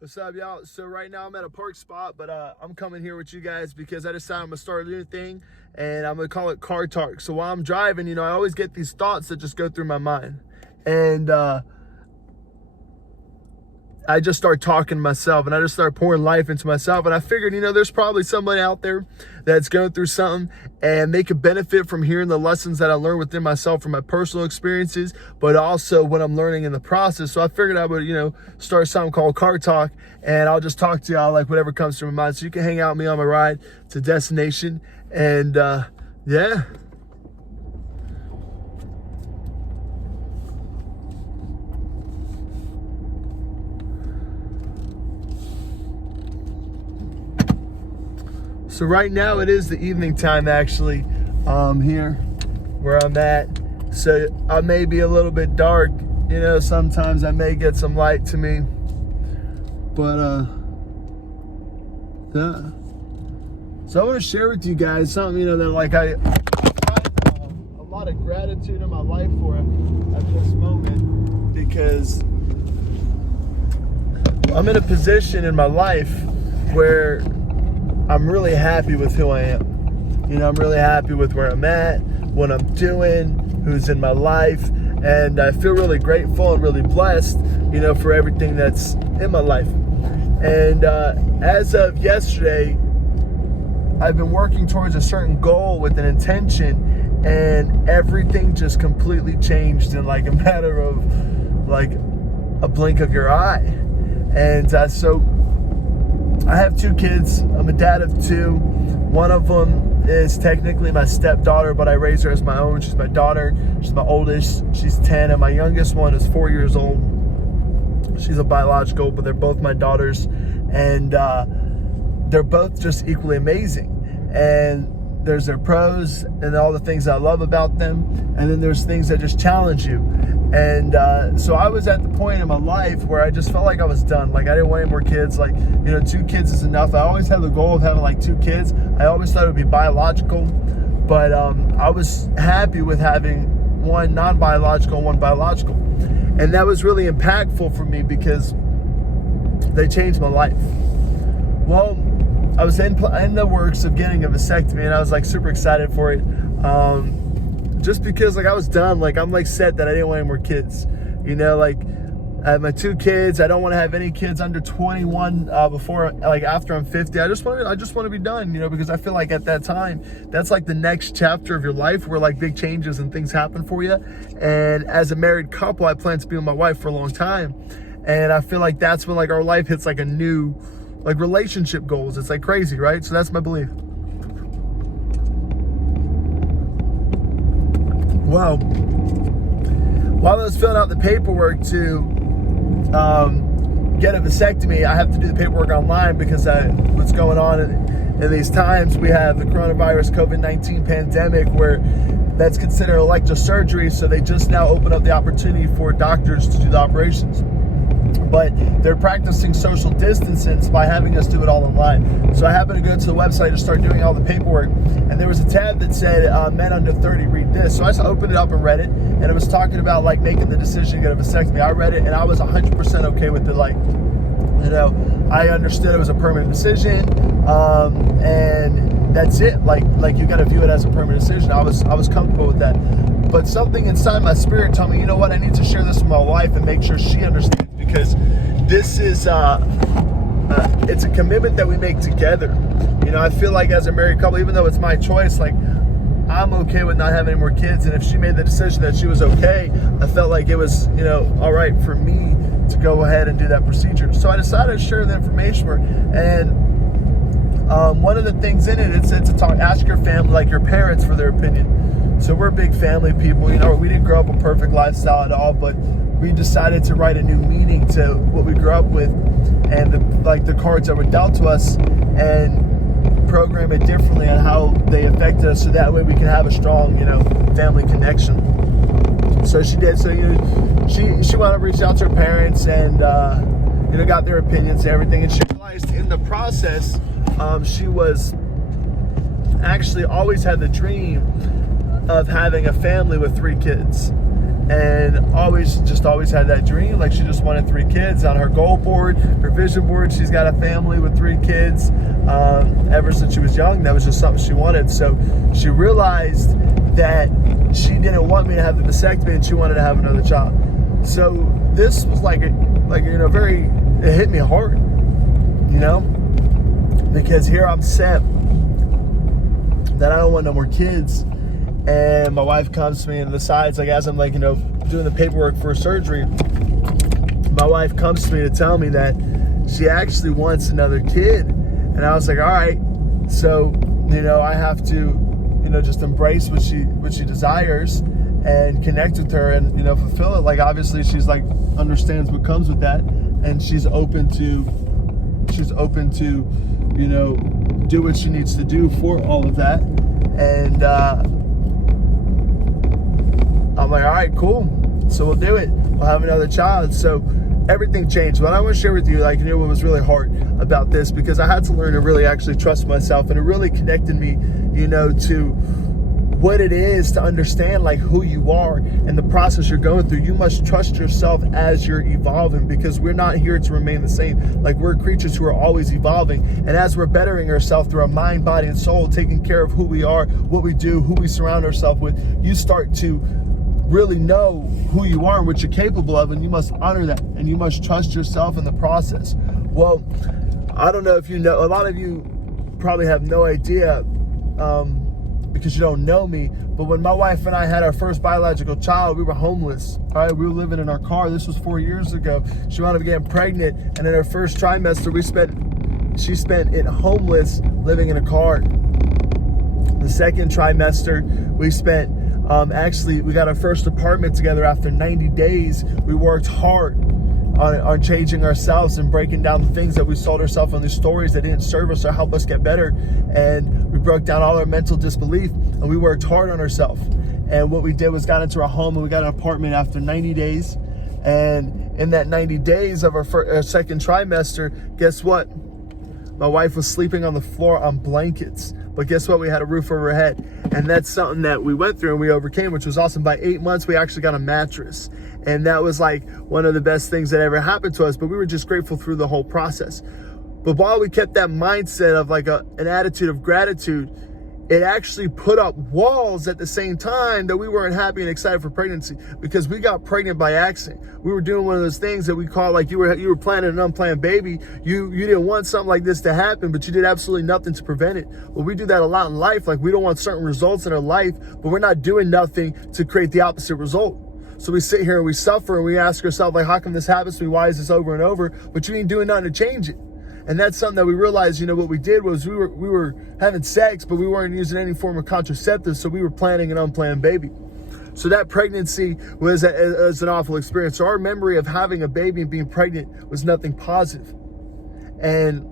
What's up, y'all? So right now I'm at a park spot, but I'm coming here with you guys because I decided I'm gonna start a new thing, and I'm gonna call it Car Talk. So while I'm driving, I always get these thoughts that just go through my mind, and I just start talking to myself, and I just start pouring life into myself. And I figured, there's probably somebody out there that's going through something, and they could benefit from hearing the lessons that I learned within myself from my personal experiences, but also what I'm learning in the process. So I figured I would, start something called Car Talk, and I'll just talk to y'all like whatever comes to my mind. So you can hang out with me on my ride to destination, and yeah. So right now it is the evening time, actually, here where I'm at. So I may be a little bit dark, sometimes I may get some light to me, but yeah. So I want to share with you guys something, that like I find a lot of gratitude in my life for at this moment, because I'm in a position in my life where I'm really happy with who I am. I'm really happy with where I'm at, what I'm doing, who's in my life, and I feel really grateful and really blessed, for everything that's in my life. And as of yesterday, I've been working towards a certain goal with an intention, and everything just completely changed in like a matter of like a blink of your eye. And so I have 2 kids. I'm a dad of 2. One of them is technically my stepdaughter, but I raise her as my own. She's my daughter. She's my oldest. She's 10, and my youngest one is 4 years old. She's a biological, but they're both my daughters, and they're both just equally amazing. And there's their pros and all the things I love about them, and then there's things that just challenge you. And so I was at the point in my life where I just felt like I was done. Like I didn't want any more kids. Like, 2 kids is enough. I always had the goal of having like 2 kids. I always thought it would be biological, but I was happy with having 1 non-biological and 1 biological. And that was really impactful for me because they changed my life. Well, I was in the works of getting a vasectomy, and I was like super excited for it. Just because like I was done, like I'm like set that I didn't want any more kids. Like I have my 2 kids. I don't want to have any kids under 21 before, like after I'm 50. I just want to be done, because I feel like at that time, that's like the next chapter of your life where like big changes and things happen for you. And as a married couple, I plan to be with my wife for a long time. And I feel like that's when like our life hits like a new, like relationship goals. It's like crazy, right? So that's my belief. Well, while I was filling out the paperwork to get a vasectomy, I have to do the paperwork online because what's going on in these times, we have the coronavirus COVID-19 pandemic where that's considered elective surgery. So they just now open up the opportunity for doctors to do the operations. But they're practicing social distancing by having us do it all online. So I happened to go to the website and start doing all the paperwork, and there was a tab that said men under 30 read this. So I just opened it up and read it, and it was talking about like making the decision to get a vasectomy. I read it and I was 100% okay with it. Like, I understood it was a permanent decision, and that's it. Like you got to view it as a permanent decision. I was comfortable with that. But something inside my spirit told me, what, I need to share this with my wife and make sure she understands, because this is it's a commitment that we make together. I feel like as a married couple, even though it's my choice, like I'm okay with not having any more kids, and if she made the decision that she was okay, I felt like it was all right for me to go ahead and do that procedure. So I decided to share the information with her, and one of the things in it said to ask your family, like your parents, for their opinion. So we're big family people. We didn't grow up a perfect lifestyle at all, but we decided to write a new meaning to what we grew up with, and the cards that were dealt to us, and program it differently on how they affected us, so that way we can have a strong, family connection. So she did. So she wanted to reach out to her parents and got their opinions and everything, and she realized in the process, she was actually always had the dream of having a family with 3 kids. and always had that dream. Like, she just wanted 3 kids on her goal board, her vision board. She's got a family with 3 kids ever since she was young. That was just something she wanted. So she realized that she didn't want me to have the vasectomy, and she wanted to have another child. So this was it hit me hard, because here I'm set that I don't want no more kids. And my wife comes to me and decides, as I'm doing the paperwork for surgery, my wife comes to me to tell me that she actually wants another kid. And I was like, all right. So, I have to, just embrace what she desires and connect with her and, fulfill it. Like, obviously she's understands what comes with that. And she's open to, do what she needs to do for all of that. And, I'm like, all right, cool. So we'll do it. We'll have another child. So everything changed. But I want to share with you, what was really hard about this, because I had to learn to really actually trust myself, and it really connected me, to what it is to understand who you are and the process you're going through. You must trust yourself as you're evolving, because we're not here to remain the same. We're creatures who are always evolving. And as we're bettering ourselves through our mind, body, and soul, taking care of who we are, what we do, who we surround ourselves with, you start to really know who you are and what you're capable of, and you must honor that, and you must trust yourself in the process. Well, I don't know if you know, a lot of you probably have no idea, because you don't know me, but when my wife and I had our first biological child, we were homeless. All right, we were living in our car. This was 4 years ago. She wound up getting pregnant, and in her first trimester, she spent it homeless, living in a car. The second trimester, we spent we got our first apartment together after 90 days. We worked hard on changing ourselves and breaking down the things that we sold ourselves on, these stories that didn't serve us or help us get better. And we broke down all our mental disbelief, and we worked hard on ourselves. And what we did was got into our home, and we got an apartment after 90 days. And in that 90 days of our second trimester, guess what? My wife was sleeping on the floor on blankets. But guess what? We had a roof over our head. And that's something that we went through and we overcame, which was awesome. By 8 months, we actually got a mattress. And that was one of the best things that ever happened to us. But we were just grateful through the whole process. But while we kept that mindset of an attitude of gratitude, it actually put up walls at the same time that we weren't happy and excited for pregnancy, because we got pregnant by accident. We were doing one of those things that we call you were planning an unplanned baby. You didn't want something like this to happen, but you did absolutely nothing to prevent it. Well, we do that a lot in life. We don't want certain results in our life, but we're not doing nothing to create the opposite result. So we sit here and we suffer and we ask ourselves, how come this happens to me? Why is this over and over? But you ain't doing nothing to change it. And that's something that we realized, what we did was we were having sex, but we weren't using any form of contraceptive. So we were planning an unplanned baby. So that pregnancy was an awful experience. So our memory of having a baby and being pregnant was nothing positive. And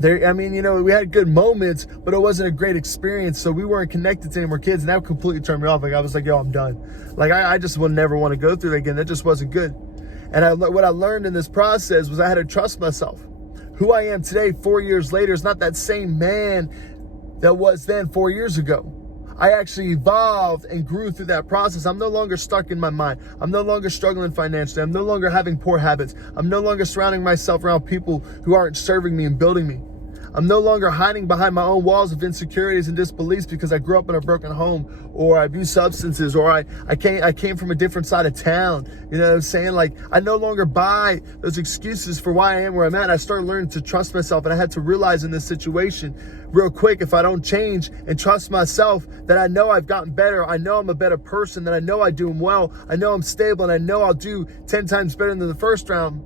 we had good moments, but it wasn't a great experience. So we weren't connected to any more kids. And that completely turned me off. I was yo, I'm done. I just would never want to go through that again. That just wasn't good. And what I learned in this process was I had to trust myself. Who I am today, 4 years later, is not that same man that was then 4 years ago. I actually evolved and grew through that process. I'm no longer stuck in my mind. I'm no longer struggling financially. I'm no longer having poor habits. I'm no longer surrounding myself around people who aren't serving me and building me. I'm no longer hiding behind my own walls of insecurities and disbeliefs because I grew up in a broken home, or I abused substances, or I came from a different side of town. You know what I'm saying? I no longer buy those excuses for why I am where I'm at. I started learning to trust myself, and I had to realize in this situation real quick, if I don't change and trust myself, that I know I've gotten better. I know I'm a better person, that I know I do well. I know I'm stable, and I know I'll do 10 times better than the first round.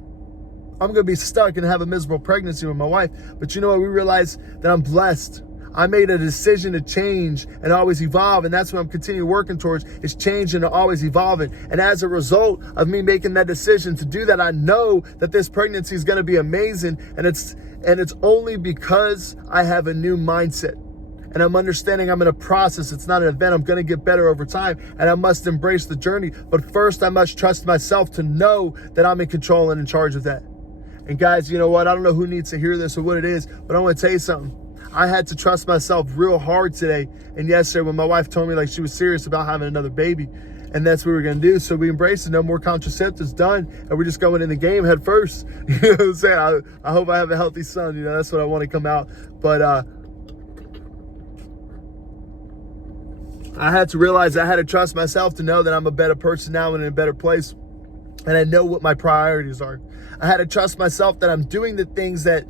I'm going to be stuck and have a miserable pregnancy with my wife. But you know what? We realized that I'm blessed. I made a decision to change and always evolve. And that's what I'm continuing working towards, is changing and always evolving. And as a result of me making that decision to do that, I know that this pregnancy is going to be amazing. And it's only because I have a new mindset. And I'm understanding I'm in a process. It's not an event. I'm going to get better over time. And I must embrace the journey. But first, I must trust myself to know that I'm in control and in charge of that. And guys, you know what? I don't know who needs to hear this or what it is, but I want to tell you something. I had to trust myself real hard today and yesterday when my wife told me she was serious about having another baby. And that's what we're going to do. So we embrace it. No more contraceptives, done. And we're just going in the game head first. You know what I'm saying? I hope I have a healthy son. You know, that's what I want to come out. But I had to realize I had to trust myself to know that I'm a better person now and in a better place. And I know what my priorities are. I had to trust myself that I'm doing the things that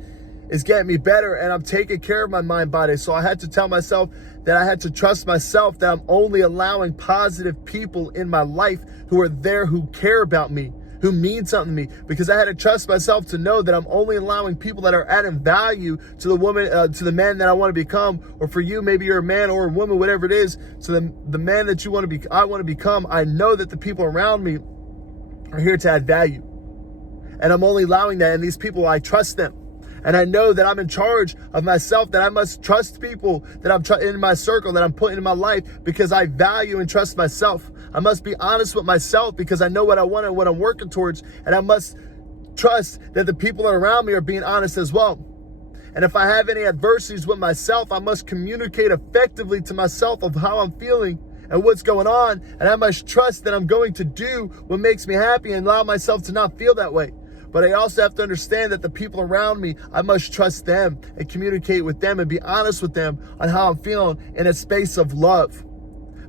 is getting me better, and I'm taking care of my mind, body. So I had to tell myself that I had to trust myself that I'm only allowing positive people in my life who are there, who care about me, who mean something to me, because I had to trust myself to know that I'm only allowing people that are adding value to the woman, to the man that I want to become, or for you, maybe you're a man or a woman, whatever it is, to the man that you want to be, I want to become. I know that the people around me are here to add value, and I'm only allowing that. And these people, I trust them. And I know that I'm in charge of myself, that I must trust people that I'm in my circle, that I'm putting in my life, because I value and trust myself. I must be honest with myself because I know what I want and what I'm working towards. And I must trust that the people around me are being honest as well. And if I have any adversities with myself, I must communicate effectively to myself of how I'm feeling and what's going on. And I must trust that I'm going to do what makes me happy and allow myself to not feel that way. But I also have to understand that the people around me, I must trust them and communicate with them and be honest with them on how I'm feeling in a space of love.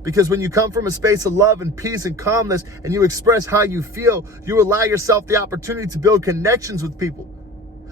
Because when you come from a space of love and peace and calmness and you express how you feel, you allow yourself the opportunity to build connections with people.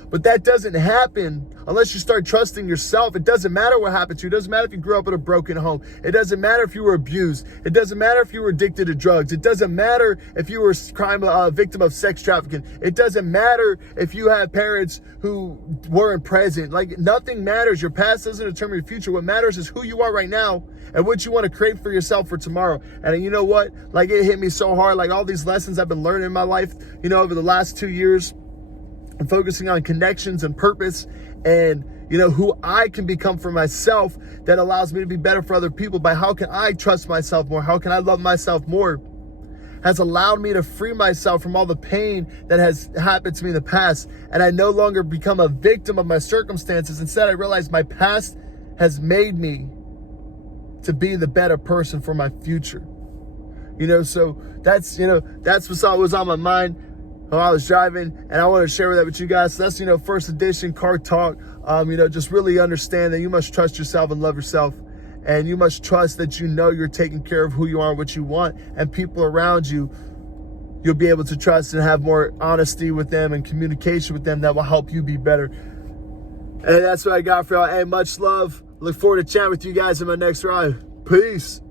But that doesn't happen unless you start trusting yourself. It doesn't matter what happened to you. It doesn't matter if you grew up in a broken home. It doesn't matter if you were abused. It doesn't matter if you were addicted to drugs. It doesn't matter if you were a victim of sex trafficking. It doesn't matter if you have parents who weren't present. Like, nothing matters. Your past doesn't determine your future. What matters is who you are right now and what you want to create for yourself for tomorrow. And you know what? Like, it hit me so hard. Like, all these lessons I've been learning in my life, you know, over the last 2 years, and focusing on connections and purpose and, you know, who I can become for myself that allows me to be better for other people by how can I trust myself more? How can I love myself more? Has allowed me to free myself from all the pain that has happened to me in the past. And I no longer become a victim of my circumstances. Instead, I realize my past has made me to be the better person for my future. You know, so that's what was on my mind while I was driving, and I want to share that with you guys. So that's, you know, first edition car talk. You know, just really understand that you must trust yourself and love yourself, and you must trust that you know you're taking care of who you are and what you want, and people around you, you'll be able to trust and have more honesty with them and communication with them that will help you be better. And that's what I got for y'all. Hey, much love. Look forward to chatting with you guys in my next ride. Peace.